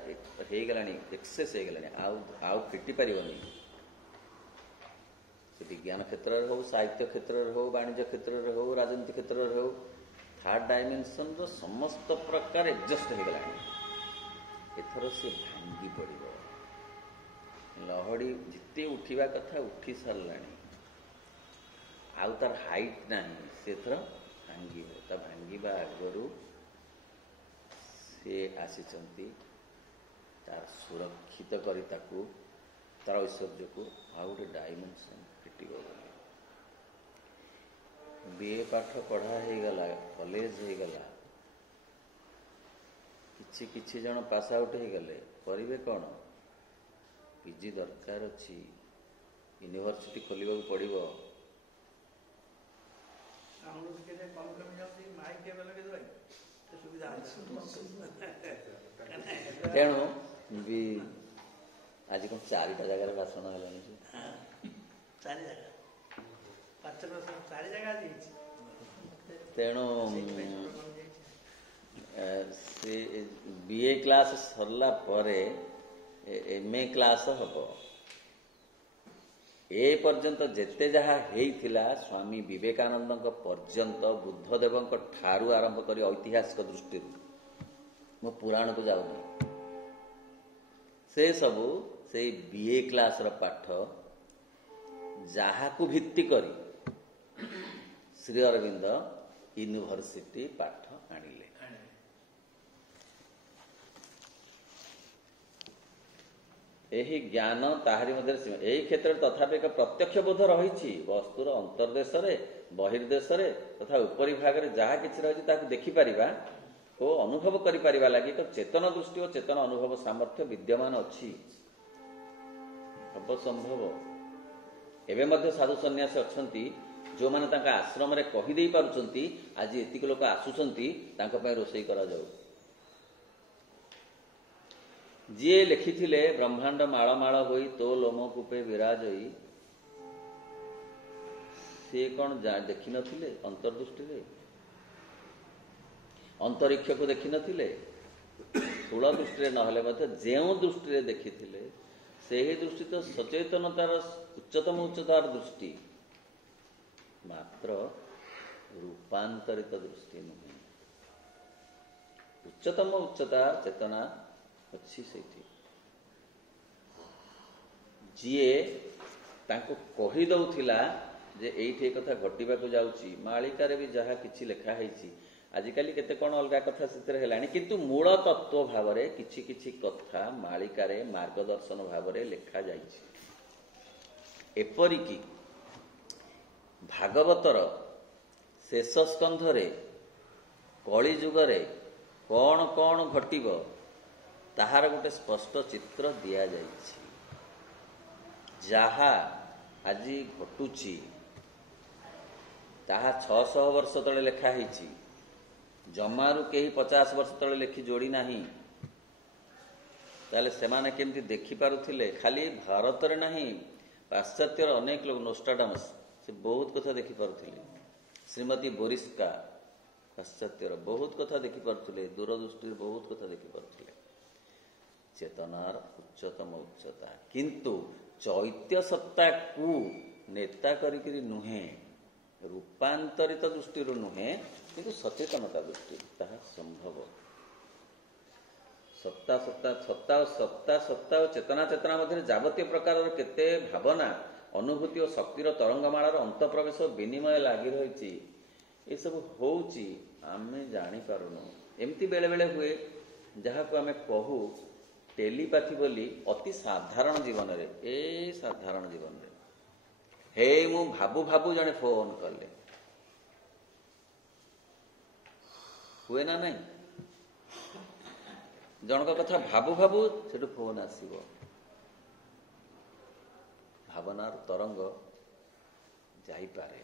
ହେଇଗଲାଣି, ଏକ୍ସେସ୍ ହେଇଗଲାଣି, ଆଉ ଫିଟି ପାରିବନି। ସେ ବିଜ୍ଞାନ କ୍ଷେତ୍ରରେ ହେଉ, ସାହିତ୍ୟ କ୍ଷେତ୍ରରେ ହେଉ, ବାଣିଜ୍ୟ କ୍ଷେତ୍ରରେ ହେଉ, ରାଜନୀତି କ୍ଷେତ୍ରରେ ହେଉ, 3rd ଡାଇମେନ୍ସନ୍ର ସମସ୍ତ ପ୍ରକାର ଏଡଜଷ୍ଟ ହେଇଗଲାଣି। ଏଥର ସେ ଭାଙ୍ଗି ପଡ଼ିବ। ଲହଡ଼ି ଯେତେ ଉଠିବା କଥା ଉଠି ସାରିଲାଣି, ଆଉ ତାର ହାଇଟ୍ ନାହିଁ, ସେ ଏଥର ଭାଙ୍ଗିବ। ତା ଭାଙ୍ଗିବା ଆଗରୁ ସେ ଆସିଛନ୍ତି ତାର ସୁରକ୍ଷିତ କରି ତାକୁ, ତାର ଐଶ୍ୱର୍ଯ୍ୟକୁ ଆଉ ଗୋଟେ ଡାଇମେନ୍ସନ୍ ଫିଟିବ ବୋଲି। BA ପାଠ ପଢ଼ା ହେଇଗଲା, କଲେଜ ହେଇଗଲା, କିଛି ଜଣ ପାସ୍ ଆଉଟ୍ ହେଇଗଲେ, କରିବେ କ'ଣ? PG ଦରକାର ଅଛି, ୟୁନିଭର୍ସିଟି ଖୋଲିବାକୁ ପଡ଼ିବ। ତେଣୁ ଆଜି କ'ଣ 4ଟା ଜାଗାରେ ଭାଷଣ ହେଲାଣି? ତେଣୁ ସେ BA କ୍ଲାସ୍ ସରିଲା ପରେ MA କ୍ଲାସ୍ ହବ। ଏ ପର୍ଯ୍ୟନ୍ତ ଯେତେ ଯାହା ହେଇଥିଲା, ସ୍ୱାମୀ ବିବେକାନନ୍ଦଙ୍କ ପର୍ଯ୍ୟନ୍ତ, ବୁଦ୍ଧଦେବଙ୍କ ଠାରୁ ଆରମ୍ଭ କରି ଐତିହାସିକ ଦୃଷ୍ଟିରୁ, ମୁଁ ପୁରାଣକୁ ଯାଉନି, ସେ ସବୁ ସେଇ BA କ୍ଲାସ୍ର ପାଠ, ଯାହାକୁ ଭିତ୍ତି କରି ଶ୍ରୀ ଅରବିନ୍ଦ ୟୁନିଭର୍ସିଟି ପାଠ ଆଣିଲେ। ଏହି ଜ୍ଞାନ ତାହାରି ମଧ୍ୟରେ ସୀମା। ଏହି କ୍ଷେତ୍ରରେ ତଥାପି ଏକ ପ୍ରତ୍ୟକ୍ଷ ବୋଧ ରହିଛି। ବସ୍ତୁର ଅନ୍ତର୍ଦେଶରେ ବହିର୍ଦେଶରେ ତଥା ଉପରି ଭାଗରେ ଯାହା କିଛି ରହିଛି ତାହାକୁ ଦେଖିପାରିବା ଓ ଅନୁଭବ କରିପାରିବା ଲାଗି ଏକ ଚେତନ ଦୃଷ୍ଟି ଓ ଚେତନ ଅନୁଭବ ସାମର୍ଥ୍ୟ ବିଦ୍ୟମାନ ଅଛି। ହବ ସମ୍ଭବ। ଏବେ ମଧ୍ୟ ସାଧୁ ସନ୍ନ୍ୟାସୀ ଅଛନ୍ତି ଯେଉଁମାନେ ତାଙ୍କ ଆଶ୍ରମରେ କହିଦେଇ ପାରୁଛନ୍ତି ଆଜି ଏତିକି ଲୋକ ଆସୁଛନ୍ତି ତାଙ୍କ ପାଇଁ ରୋଷେଇ କରାଯାଉ। ଯିଏ ଲେଖିଥିଲେ ବ୍ରହ୍ମାଣ୍ଡ ମାଳ ମାଳ ହୋଇ ତୋ ଲୋମ କୂପେ ବିରାଜଇ, ସିଏ କ'ଣ ଦେଖିନଥିଲେ ଅନ୍ତର୍ଦୃଷ୍ଟିରେ? ଅନ୍ତରୀକ୍ଷକୁ ଦେଖିନଥିଲେ? ସ୍ଥୂଳ ଦୃଷ୍ଟିରେ ନହେଲେ ମଧ୍ୟ ଯେଉଁ ଦୃଷ୍ଟିରେ ଦେଖିଥିଲେ ସେହି ଦୃଷ୍ଟି ତ ସଚେତନତାର ଉଚ୍ଚତର ଦୃଷ୍ଟି, ମାତ୍ର ରୂପାନ୍ତରିତ ଦୃଷ୍ଟି ନୁହେଁ। ଉଚ୍ଚତା ଚେତନା ଅଛି ସେଇଠି। ଯିଏ ତାଙ୍କୁ କହିଦେଉଥିଲା ଯେ ଏଇଠି ଏ କଥା ଘଟିବାକୁ ଯାଉଛି, ମାଳିକାରେ ବି ଯାହା କିଛି ଲେଖା ହେଇଛି, ଆଜିକାଲି କେତେ କ'ଣ ଅଲଗା କଥା ସେଥିରେ ହେଲାଣି, କିନ୍ତୁ ମୂଳ ତତ୍ତ୍ୱ ଭାବରେ କିଛି କିଛି କଥା ମାଳିକାରେ ମାର୍ଗଦର୍ଶନ ଭାବରେ ଲେଖାଯାଇଛି। ଏପରିକି ଭାଗବତର ଶେଷ ସ୍କନ୍ଧରେ କଳିଯୁଗରେ କ'ଣ କ'ଣ ଘଟିବ ତାହାର ଗୋଟେ ସ୍ପଷ୍ଟ ଚିତ୍ର ଦିଆଯାଇଛି। ଯାହା ଆଜି ଘଟୁଛି ତାହା 600 ବର୍ଷ ତଳେ ଲେଖା ହେଇଛି। ଜମାରୁ କେହି 50 ବର୍ଷ ତଳେ ଲେଖି ଯୋଡ଼ି ନାହିଁ। ତାହେଲେ ସେମାନେ କେମିତି ଦେଖିପାରୁଥିଲେ? ଖାଲି ଭାରତରେ ନାହିଁ, ପାଶ୍ଚାତ୍ୟର ଅନେକ ଲୋକ, ନୋଷ୍ଟ୍ରାଡାମସ୍, ସେ ବହୁତ କଥା ଦେଖିପାରୁଥିଲେ। ଶ୍ରୀମତୀ ବୋରିସ୍କା ପାଶ୍ଚାତ୍ୟର ବହୁତ କଥା ଦେଖିପାରୁଥିଲେ, ଦୂରଦୃଷ୍ଟିରେ ବହୁତ କଥା ଦେଖିପାରୁଥିଲେ। ଚେତନାର ଉଚ୍ଚତମ ଉଚ୍ଚତା, କିନ୍ତୁ ଚୈତ୍ୟ ସତ୍ତାକୁ ନେତା କରିକିରି ନୁହେଁ, ରୂପାନ୍ତରିତ ଦୃଷ୍ଟିରୁ ନୁହେଁ, କିନ୍ତୁ ସଚେତନତା ଦୃଷ୍ଟି ତାହା ସମ୍ଭବ। ସତ୍ତା ଓ ଚେତନା ମଧ୍ୟରେ ଯାବତୀୟ ପ୍ରକାରର କେତେ ଭାବନା, ଅନୁଭୂତି ଓ ଶକ୍ତିର ତରଙ୍ଗମାଳାର ଅନ୍ତଃପ୍ରବେଶ ବିନିମୟ ଲାଗି ରହିଛି। ଏସବୁ ହେଉଛି, ଆମେ ଜାଣିପାରୁନୁ। ଏମିତି ବେଳେବେଳେ ହୁଏ ଯାହାକୁ ଆମେ କହୁ ଟେଲିପାଥି ବୋଲି, ଅତି ସାଧାରଣ ଜୀବନରେ। ଏଇ ସାଧାରଣ ଜୀବନରେ ମୁଁ ଭାବୁ ଭାବୁ ଜଣେ ଫୋନ କଲେ, ହୁଏ ନା ନାହିଁ? ଜଣଙ୍କ କଥା ଭାବୁ ଭାବୁ ସେଠୁ ଫୋନ ଆସିବ। ଭାବନାର ତରଙ୍ଗ ଯାଇପାରେ,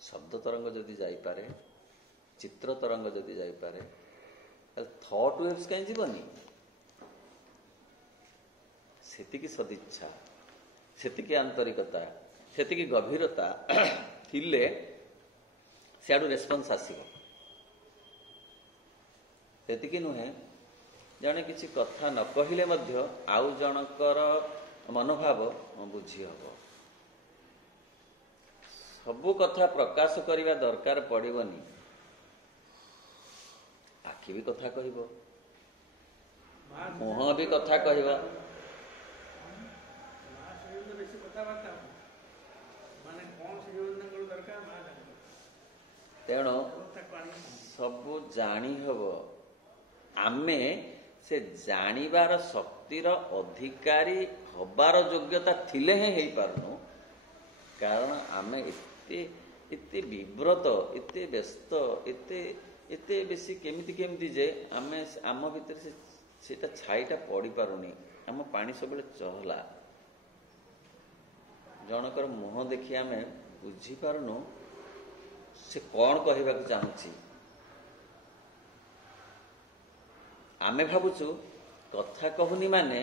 ଶବ୍ଦ ତରଙ୍ଗ ଯଦି ଯାଇପାରେ, ଚିତ୍ର ତରଙ୍ଗ ଯଦି ଯାଇପାରେ, ତାହେଲେ ଥଟ୍ ୱେଭ୍ସ କାହିଁ ଯିବନି? ସେତିକି ସଦିଚ୍ଛା, ସେତିକି ଆନ୍ତରିକତା, ସେତିକି ଗଭୀରତା ଥିଲେ ସିଆଡ଼ୁ ରେସ୍ପନ୍ସ ଆସିବ। ସେତିକି ନୁହେଁ, ଜଣେ କିଛି କଥା ନ କହିଲେ ମଧ୍ୟ ଆଉ ଜଣଙ୍କର ମନୋଭାବ ବୁଝି ହେବ। ସବୁ କଥା ପ୍ରକାଶ କରିବା ଦରକାର ପଡ଼ିବନି। ଆଖି ବି କଥା କହିବ, ମୁହଁ ବି କଥା କହିବ। ତେଣୁ ସବୁ ଜାଣି ହେବ। ଆମେ ସେ ଜାଣିବାର ଶକ୍ତିର ଅଧିକାରୀ ହବାର ଯୋଗ୍ୟତା ଥିଲେ ହିଁ ହେଇପାରୁନୁ। କାରଣ ଆମେ ଏତେ ବିବ୍ରତ, ଏତେ ବ୍ୟସ୍ତ, ଏତେ ବେଶୀ କେମିତି ଯେ ଆମେ ଆମ ଭିତରେ ସେଟା ଛାଇଟା ପଡ଼ିପାରୁନି। ଆମ ପାଣି ସବୁବେଳେ ଚହଲା। ଜଣଙ୍କର ମୁହଁ ଦେଖି ଆମେ ବୁଝିପାରୁନୁ ସେ କ'ଣ କହିବାକୁ ଚାହୁଁଛି। ଆମେ ଭାବୁଛୁ କଥା କହୁନି ମାନେ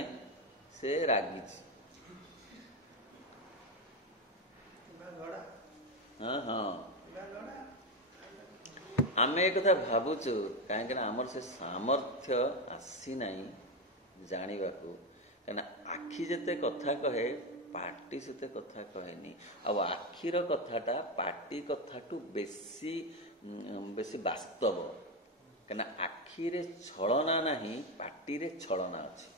ସେ ରାଗିଛି। ହଁ, ଆମେ ଏ କଥା ଭାବୁଛୁ, କାହିଁକିନା ଆମର ସେ ସାମର୍ଥ୍ୟ ଆସିନାହିଁ ଜାଣିବାକୁ। କାହିଁକିନା ଆଖି ଯେତେ କଥା କହେ, ପାଟି ସେତେ କଥା କହେନି। ଆଉ ଆଖିର କଥାଟା ପାଟି କଥାଠୁ ବେଶୀ ବାସ୍ତବ। କାହିଁକିନା ଆଖିରେ ଛଳନା ନାହିଁ, ପାଟିରେ ଛଳନା ଅଛି।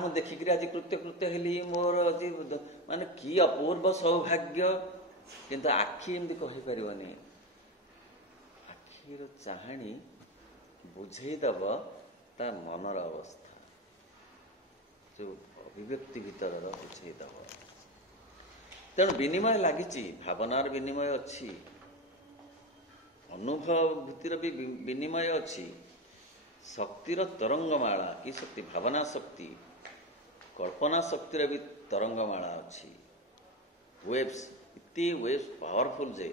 ମୁଁ ଦେଖିକିରି ଆଜି କୃତ୍ୟ ହେଲି, ମୋର ଆଜି ମାନେ କି ଅପୂର୍ବ ସୌଭାଗ୍ୟ। କିନ୍ତୁ ଆଖି ଏମିତି କହିପାରିବନି। ଆଖିର ଚାହାଣୀ ବୁଝେଇଦବ ତା ମନର ଅବସ୍ଥା ଯେଉଁ ଅଭିବ୍ୟକ୍ତି ଭିତରର ବୁଝେଇଦେବ। ତେଣୁ ବିନିମୟ ଲାଗିଛି, ଭାବନାର ବିନିମୟ ଅଛି, ଅନୁଭୂତିର ବି ବିନିମୟ ଅଛି। ଶକ୍ତିର ତରଙ୍ଗମାଳା, କି ଶକ୍ତି? ଭାବନା ଶକ୍ତି, କଳ୍ପନା ଶକ୍ତିର ବି ତରଙ୍ଗମାଳା ଅଛି। ୱେଭ୍ସ, ଏତେ ୱେଭ୍ସ ପାୱାରଫୁଲ୍ ଯେ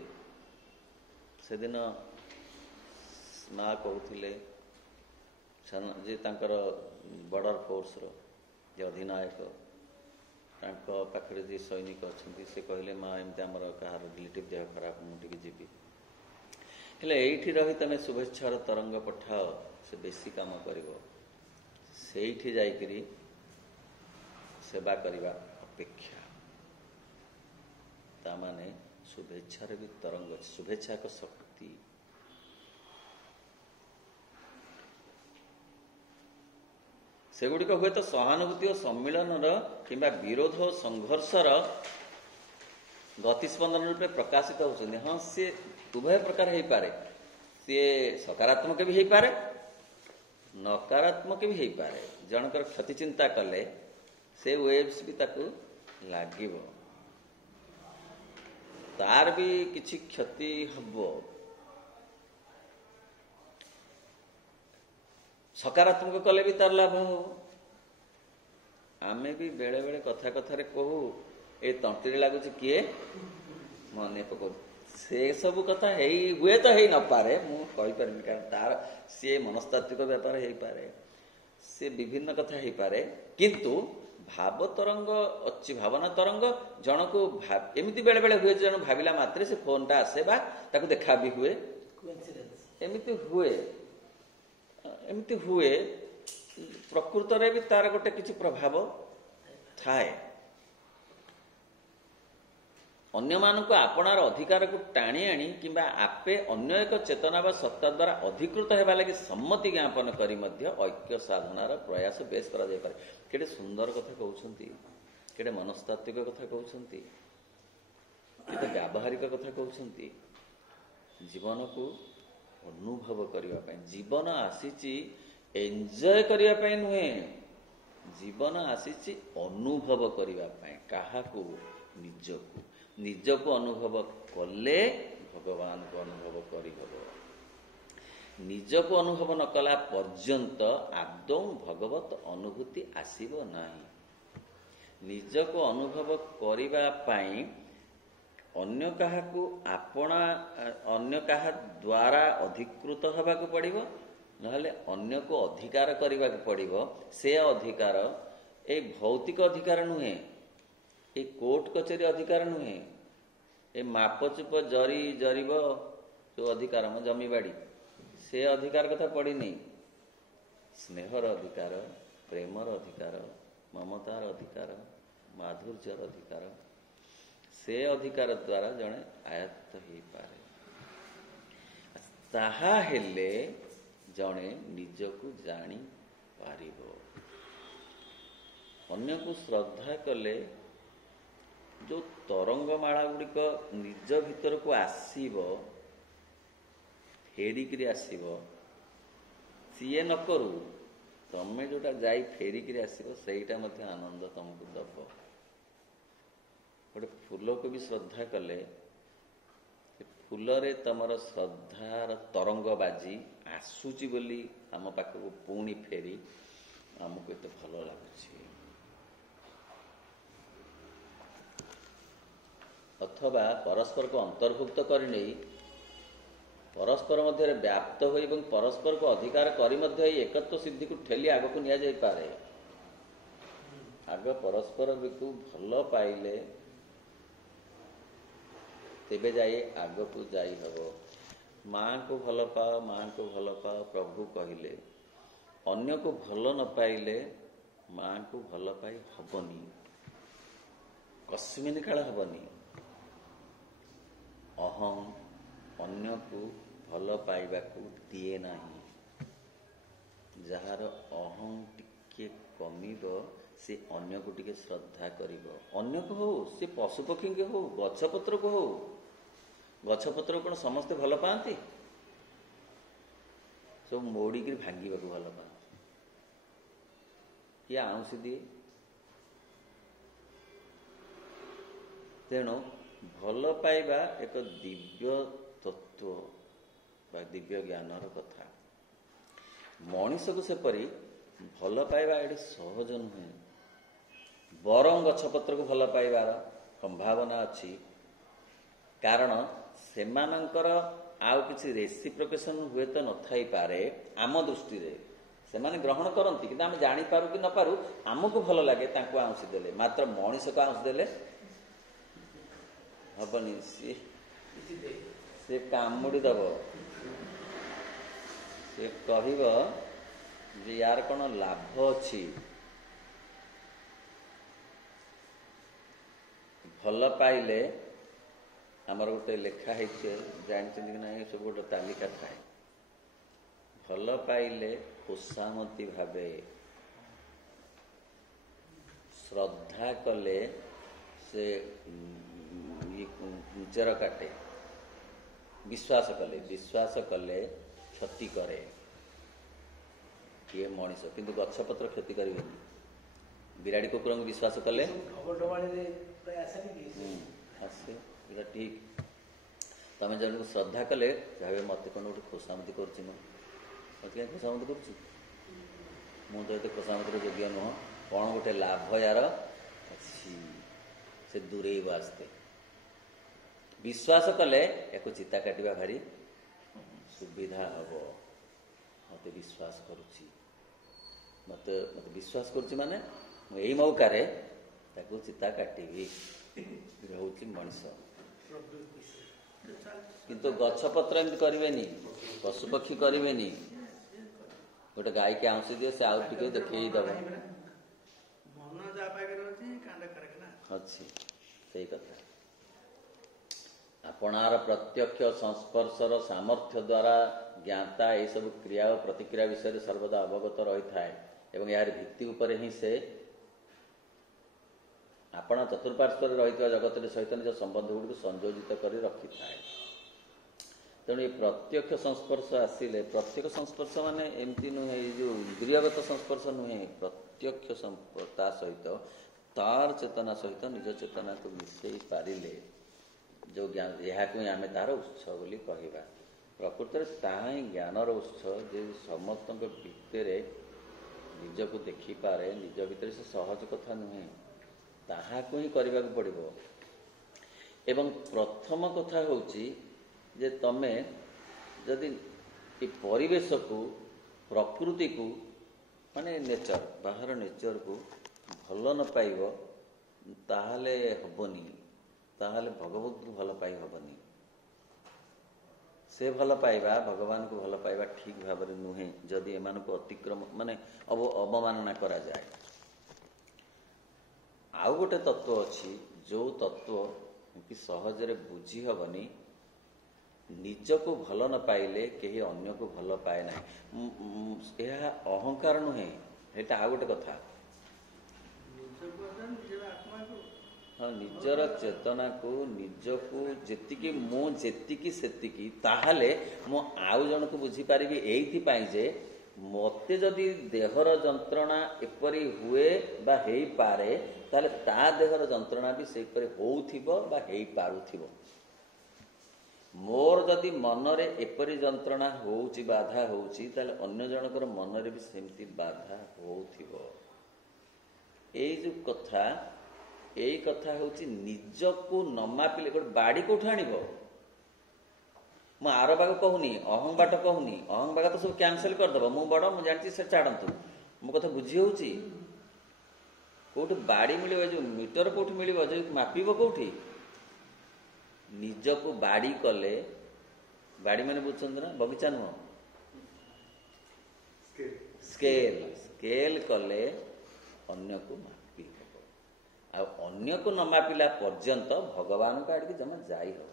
ସେଦିନ ମା କହୁଥିଲେ ଯେ ତାଙ୍କର ବର୍ଡର ଫୋର୍ସର ଯେ ଅଧିନାୟକ, ତାଙ୍କ ପାଖରେ ଯିଏ ସୈନିକ ଅଛନ୍ତି, ସେ କହିଲେ ମା ଏମିତି ଆମର କାହାର ରିଲେଟିଭ୍ ଦେହ ଖରାପ, ମୁଁ ଟିକେ ଯିବି। ହେଲେ ଏଇଠି ରହି ତମେ ଶୁଭେଚ୍ଛାର ତରଙ୍ଗ ପଠାଅ, ସେ ବେଶୀ କାମ କରିବ। ସେଇଠି ଯାଇକରି ସେବା କରିବା ଅପେକ୍ଷା, ତାମାନେ ଶୁଭେଚ୍ଛାର ବି ତରଙ୍ଗ ଅଛି। ଶୁଭେଚ୍ଛା ଏକ ଶକ୍ତି। ସେଗୁଡ଼ିକ ହୁଏତ ସହାନୁଭୂତି ଓ ସମ୍ମିଳନର କିମ୍ବା ବିରୋଧ ଓ ସଂଘର୍ଷର ଗତିସ୍ପନ୍ଦନ ରୂପେ ପ୍ରକାଶିତ ହେଉଛନ୍ତି। ହଁ, ସିଏ ଉଭୟ ପ୍ରକାର ହେଇପାରେ। ସିଏ ସକାରାତ୍ମକ ବି ହେଇପାରେ, ନକାରାତ୍ମକ ବି ହେଇପାରେ। ଜଣଙ୍କର କ୍ଷତି ଚିନ୍ତା କଲେ ସେ ୱେଭ୍ସ ବି ତାକୁ ଲାଗିବ, ତାର ବି କିଛି କ୍ଷତି ହବ। ସକାରାତ୍ମକ କଲେ ବି ତାର ଲାଭ ହବ। ଆମେ ବି ବେଳେ ବେଳେ କଥା କଥାରେ କହୁ ଏ ତଣ୍ଟିରେ ଲାଗୁଛି କିଏ ମନେ ପକଉ। ସେ ସବୁ କଥା ହୁଏତ ହେଇ ନପାରେ, ମୁଁ କହିପାରିନି, କାରଣ ତାର ସିଏ ମନସ୍ତାତ୍ତ୍ୱିକ ବ୍ୟାପାର ହେଇପାରେ, ସେ ବିଭିନ୍ନ କଥା ହେଇପାରେ। କିନ୍ତୁ ଭାବ ତରଙ୍ଗ ଅଛି, ଭାବନା ତରଙ୍ଗ ଜଣକୁ ଏମିତି ବେଳେ ବେଳେ ହୁଏ, ଜଣ ଭାବିଲା ମାତ୍ରେ ସେ ଫୋନଟା ଆସେ ବା ତାକୁ ଦେଖା ବି ହୁଏ, ଏମିତି ହୁଏ। ପ୍ରକୃତରେ ବି ତାର ଗୋଟେ କିଛି ପ୍ରଭାବ ଥାଏ। ଅନ୍ୟମାନଙ୍କୁ ଆପଣାର ଅଧିକାରକୁ ଟାଣି ଆଣି କିମ୍ବା ଆପେ ଅନ୍ୟ ଏକ ଚେତନା ବା ସତ୍ତା ଦ୍ୱାରା ଅଧିକୃତ ହେବା ଲାଗି ସମ୍ମତି ଜ୍ଞାପନ କରି ମଧ୍ୟ ଐକ୍ୟ ସାଧନାର ପ୍ରୟାସ ବେଶ କରାଯାଇପାରେ। କେତେ ସୁନ୍ଦର କଥା କହୁଛନ୍ତି, କେତେ ମନସ୍ତାତ୍ତ୍ୱିକ କଥା କହୁଛନ୍ତି, କେତେ ବ୍ୟାବହାରିକ କଥା କହୁଛନ୍ତି। ଜୀବନକୁ ଅନୁଭବ କରିବା ପାଇଁ। ଜୀବନ ଆସିଛି ଏନ୍ଜୟ କରିବା ପାଇଁ ନୁହେଁ, ଜୀବନ ଆସିଛି ଅନୁଭବ କରିବା ପାଇଁ। କାହାକୁ? ନିଜକୁ ଅନୁଭବ କଲେ ଭଗବାନଙ୍କୁ ଅନୁଭବ କରିହେବ। ନିଜକୁ ଅନୁଭବ ନ କଲା ପର୍ଯ୍ୟନ୍ତ ଆଦୌ ଭଗବତ ଅନୁଭୂତି ଆସିବ ନାହିଁ। ନିଜକୁ ଅନୁଭବ କରିବା ପାଇଁ ଅନ୍ୟ କାହାକୁ ଅନ୍ୟ କାହା ଦ୍ୱାରା ଅଧିକୃତ ହେବାକୁ ପଡ଼ିବ, ନହେଲେ ଅନ୍ୟକୁ ଅଧିକାର କରିବାକୁ ପଡ଼ିବ। ସେ ଅଧିକାର ଏଇ ଭୌତିକ ଅଧିକାର ନୁହେଁ, ଏ କୋର୍ଟ କଚେରୀ ଅଧିକାର ନୁହେଁ, ଏ ମାପଚୁପ ଜରିବ ଯେଉଁ ଅଧିକାର, ଜମିବାଡ଼ି, ସେ ଅଧିକାର କଥା ପଡ଼ିନି। ସ୍ନେହର ଅଧିକାର, ପ୍ରେମର ଅଧିକାର, ମମତାର ଅଧିକାର, ମାଧୁର୍ଯ୍ୟର ଅଧିକାର, ସେ ଅଧିକାର ଦ୍ୱାରା ଜଣେ ଆୟତ୍ତ ହେଇପାରେ। ତାହା ହେଲେ ଜଣେ ନିଜକୁ ଜାଣିପାରିବ। ଅନ୍ୟକୁ ଶ୍ରଦ୍ଧା କଲେ ଯେଉଁ ତରଙ୍ଗମାଳା ଗୁଡ଼ିକ ନିଜ ଭିତରକୁ ଆସିବ, ଫେରିକିରି ଆସିବ, ସିଏ ନ କରୁ, ତମେ ଯେଉଁଟା ଯାଇ ଫେରିକିରି ଆସିବ ସେଇଟା ମଧ୍ୟ ଆନନ୍ଦ ତମକୁ ଦେବ। ଗୋଟେ ଫୁଲକୁ ବି ଶ୍ରଦ୍ଧା କଲେ ସେ ଫୁଲରେ ତମର ଶ୍ରଦ୍ଧାର ତରଙ୍ଗ ବାଜି ଆସୁଛି ବୋଲି ଆମ ପାଖକୁ ପୁଣି ଫେରି ଆମକୁ ଏତେ ଭଲ ଲାଗୁଛି। ଅଥବା ପରସ୍ପରକୁ ଅନ୍ତର୍ଭୁକ୍ତ କରିନେଇ ପରସ୍ପର ମଧ୍ୟରେ ବ୍ୟାପ୍ତ ହୋଇ ଏବଂ ପରସ୍ପରକୁ ଅଧିକାର କରି ମଧ୍ୟ ଏହି ଏକତ୍ୱ ସିଦ୍ଧିକୁ ଠେଲି ଆଗକୁ ନିଆଯାଇପାରେ। ଆଗ ପରସ୍ପରକୁ ଭଲ ପାଇଲେ ତେବେ ଯାଇ ଆଗକୁ ଯାଇ ହେବ। ମାଆଙ୍କୁ ଭଲ ପାଅ, ମାଆଙ୍କୁ ଭଲ ପାଅ ପ୍ରଭୁ କହିଲେ। ଅନ୍ୟକୁ ଭଲ ନ ପାଇଲେ ମାଆଙ୍କୁ ଭଲ ପାଇ ହବନି, କସ୍ମିନ କାଳ ହବନି। ଅହଂ ଅନ୍ୟକୁ ଭଲ ପାଇବାକୁ ଦିଏ ନାହିଁ। ଯାହାର ଅହଂ ଟିକେ କମିବ ସେ ଅନ୍ୟକୁ ଟିକେ ଶ୍ରଦ୍ଧା କରିବ। ଅନ୍ୟକୁ ହଉ, ସେ ପଶୁପକ୍ଷୀଙ୍କୁ ହଉ, ଗଛପତ୍ରକୁ ହଉ। ଗଛପତ୍ରକୁ କ'ଣ ସମସ୍ତେ ଭଲ ପାଆନ୍ତି? ସବୁ ମୋଡ଼ିକିରି ଭାଙ୍ଗିବାକୁ ଭଲ ପାଆନ୍ତି। କିଏ ଆଉଁସି ଦିଏ। ତେଣୁ ଭଲ ପାଇବା ଏକ ଦିବ୍ୟ ତତ୍ଵ ବା ଦିବ୍ୟ ଜ୍ଞାନର କଥା। ମଣିଷକୁ ସେପରି ଭଲ ପାଇବା ଏଠି ସହଜ ନୁହେଁ। ବରଂ ଗଛପତ୍ରକୁ ଭଲ ପାଇବାର ସମ୍ଭାବନା ଅଛି, କାରଣ ସେମାନଙ୍କର ଆଉ କିଛି ରେସିପ୍ରୋକେସନ୍ ହୁଏତ ନଥାଇପାରେ ଆମ ଦୃଷ୍ଟିରେ। ସେମାନେ ଗ୍ରହଣ କରନ୍ତି, କିନ୍ତୁ ଆମେ ଜାଣିପାରୁ କି ନପାରୁ ଆମକୁ ଭଲ ଲାଗେ ତାଙ୍କୁ ଆଉଁସି ଦେଲେ। ମାତ୍ର ମଣିଷକୁ ଆଉଁସି ଦେଲେ ହବନି, ସିଏ କାମୁଡ଼ି ଦବ। ସେ କହିବ ଯେ ୟାର କ'ଣ ଲାଭ ଅଛି। ଭଲ ପାଇଲେ ଆମର ଗୋଟେ ଲେଖା ହେଇଛି, ଜାଣିଛନ୍ତି କି ନାହିଁ, ସବୁ ଗୋଟେ ତାଲିକା ଥାଏ। ଭଲ ପାଇଲେ ଖୋସାମତି ଭାବେ, ଶ୍ରଦ୍ଧା କଲେ ସେ ଚେର କାଟେ, ବିଶ୍ୱାସ କଲେ କ୍ଷତି କରେ। କିଏ ମଣିଷ, କିନ୍ତୁ ଗଛପତ୍ର କ୍ଷତି କରିବେନି। ବିରାଡ଼ି କୁକୁରଙ୍କୁ ବିଶ୍ୱାସ କଲେ ଆସେ, ଏଇଟା ଠିକ୍। ତମେ ଜଣକୁ ଶ୍ରଦ୍ଧା କଲେ ଭାବେ ମୋତେ କ'ଣ ଗୋଟେ ଖୋସାମତି କରୁଛି, ମୋତେ କାହିଁ ଖୋସାମତି କରୁଛି, ମୁଁ ତ ଏତେ ଖୋସାମତିର ଯୋଗ୍ୟ ନୁହଁ, କ'ଣ ଗୋଟେ ଲାଭ ୟାର ଅଛି, ସେ ଦୂରେଇବ ଆସ୍ତେ। ବିଶ୍ୱାସ କଲେ ୟାକୁ ଚିତା କାଟିବା ଭାରି ସୁବିଧା ହେବ। ମୋତେ ବିଶ୍ୱାସ କରୁଛି, ମୋତେ ବିଶ୍ୱାସ କରୁଛି ମାନେ ମୁଁ ଏଇ ମୌକାରେ ତାକୁ ଚିତା କାଟିବି। ହେଉଛି ମଣିଷ। କିନ୍ତୁ ଗଛପତ୍ର ଏମିତି କରିବେନି, ପଶୁପକ୍ଷୀ କରିବେନି। ଗୋଟେ ଗାଈକି ଆଉଁସି ଦିଅ, ସେ ଆଉ ଟିକେ ଦେଖେଇ ଦେବ ଅଛି। ସେଇ କଥା। ଆପଣାର ପ୍ରତ୍ୟକ୍ଷ ସଂସ୍ପର୍ଶର ସାମର୍ଥ୍ୟ ଦ୍ୱାରା ଜ୍ଞାତା ଏହିସବୁ କ୍ରିୟା ଓ ପ୍ରତିକ୍ରିୟା ବିଷୟରେ ସର୍ବଦା ଅବଗତ ରହିଥାଏ ଏବଂ ଏହାର ଭିତ୍ତି ଉପରେ ହିଁ ସେ ଆପଣା ଚତୁଃପାର୍ଶ୍ୱରେ ରହିଥିବା ଜଗତଟି ସହିତ ନିଜ ସମ୍ବନ୍ଧଗୁଡ଼ିକୁ ସଂଯୋଜିତ କରି ରଖିଥାଏ। ତେଣୁ ଏ ପ୍ରତ୍ୟକ୍ଷ ସଂସ୍ପର୍ଶ ଆସିଲେ, ପ୍ରତ୍ୟକ୍ଷ ସଂସ୍ପର୍ଶ ମାନେ ଏମିତି ନୁହେଁ, ଏଇ ଯେଉଁ ଇନ୍ଦ୍ରିୟଗତ ସଂସ୍ପର୍ଶ ନୁହେଁ, ପ୍ରତ୍ୟକ୍ଷ ତା ସହିତ ତାର ଚେତନା ସହିତ ନିଜ ଚେତନାକୁ ମିଶାଇ ପାରିଲେ ଯେଉଁ ଜ୍ଞାନ, ଏହାକୁ ହିଁ ଆମେ ତାହାର ଉତ୍ସ ବୋଲି କହିବା। ପ୍ରକୃତରେ ତାହା ହିଁ ଜ୍ଞାନର ଉତ୍ସ, ଯେ ସମସ୍ତଙ୍କ ଭିତରେ ନିଜକୁ ଦେଖିପାରେ। ନିଜ ଭିତରେ ସେ ସହଜ କଥା ନୁହେଁ, ତାହାକୁ ହିଁ କରିବାକୁ ପଡ଼ିବ। ଏବଂ ପ୍ରଥମ କଥା ହେଉଛି ଯେ ତମେ ଯଦି ଏ ପରିବେଶକୁ, ପ୍ରକୃତିକୁ, ମାନେ ନେଚର, ବାହାର ନେଚରକୁ ଭଲ ନ ପାଇବ ତାହେଲେ ହେବନି। ତାହେଲେ ଭଗବତକୁ ଭଲ ପାଇ ହେବନି। ସେ ଭଲ ପାଇବା, ଭଗବାନଙ୍କୁ ଭଲ ପାଇବା ଠିକ୍ ଭାବରେ ନୁହେଁ ଯଦି ଏମାନଙ୍କୁ ଅତିକ୍ରମ ମାନେ ଅବମାନନା କରାଯାଏ। ଆଉ ଗୋଟେ ତତ୍ଵ ଅଛି, ଯେଉଁ ତତ୍ଵ କି ସହଜରେ ବୁଝି ହେବନି। ନିଜକୁ ଭଲ ନ ପାଇଲେ କେହି ଅନ୍ୟକୁ ଭଲ ପାଏ ନାହିଁ। ଏହା ଅହଙ୍କାର ନୁହେଁ, ଏଇଟା ଆଉ ଗୋଟେ କଥା। ହଁ, ନିଜର ଚେତନାକୁ, ନିଜକୁ ଯେତିକି ମୁଁ ଯେତିକି ସେତିକି, ତାହେଲେ ମୁଁ ଆଉ ଜଣକୁ ବୁଝିପାରିବି। ଏଇଥିପାଇଁ ଯେ ମୋତେ ଯଦି ଦେହର ଯନ୍ତ୍ରଣା ଏପରି ହୁଏ ବା ହେଇପାରେ, ତାହେଲେ ତା ଦେହର ଯନ୍ତ୍ରଣା ବି ସେହିପରି ହେଉଥିବ ବା ହେଇପାରୁଥିବ। ମୋର ଯଦି ମନରେ ଏପରି ଯନ୍ତ୍ରଣା ହେଉଛି, ବାଧା ହେଉଛି, ତାହେଲେ ଅନ୍ୟ ଜଣଙ୍କର ମନରେ ବି ସେମିତି ବାଧା ହେଉଥିବ। ଏଇ ଯେଉଁ କଥା, ଏଇ କଥା ହେଉଛି ନିଜକୁ ନ ମାପିଲେ। ଗୋଟେ ବାଡ଼ି କୋଉଠୁ ଆଣିବ? ମୁଁ ଆର ବାଗ କହୁନି, ଅହଂ ବାଟ କହୁନି। ଅହଂ ବାଗ ତ ସବୁ କ୍ୟାନସେଲ କରିଦେବ। ମୁଁ ବଡ଼, ମୁଁ ଜାଣିଛି, ସେ ଛାଡ଼ନ୍ତୁ। ମୋ କଥା ବୁଝି ହେଉଛି? କୋଉଠି ବାଡ଼ି ମିଳିବ? ଏ ଯେଉଁ ମିଟର କୋଉଠି ମିଳିବ? ଯେ ମାପିବ କୋଉଠି? ନିଜକୁ ବାଡ଼ି କଲେ, ବାଡ଼ି ମାନେ ବୁଝୁଛନ୍ତି ନା, ବଗିଚା ନୁହଁ, ସ୍କେଲ କଲେ ଅନ୍ୟକୁ ମାପି ହେବ। ଆଉ ଅନ୍ୟକୁ ନ ମାପିଲା ପର୍ଯ୍ୟନ୍ତ ଭଗବାନଙ୍କ ଆଡ଼ିକି ଜମା ଯାଇ ହେବ।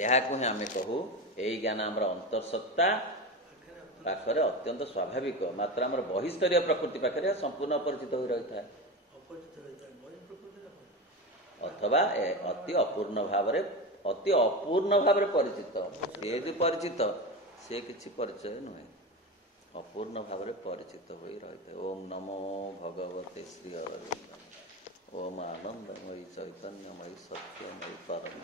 ଏହାକୁ ହିଁ ଆମେ କହୁ, ଏଇ ଜ୍ଞାନ ଆମର ଅନ୍ତଃସତ୍ତା ପାଖରେ ଅତ୍ୟନ୍ତ ସ୍ୱାଭାବିକ। ମାତ୍ର ଆମର ବହିସ୍ତରୀୟ ପ୍ରକୃତି ପାଖରେ ସମ୍ପୂର୍ଣ୍ଣ ଅପରିଚିତ ହୋଇ ରହିଥାଏ, ଅଥବା ଅତି ଅପୂର୍ଣ୍ଣ ଭାବରେ ପରିଚିତ। ସେ ଯଦି ପରିଚିତ, ସେ କିଛି ପରିଚୟ ନୁହେଁ, अपूर्ण भाव में परिचित हो रही है। ओम नमो भगवते श्री अरविंद। ओम आनंदमयी चैतन्यमयी सत्यमयी परम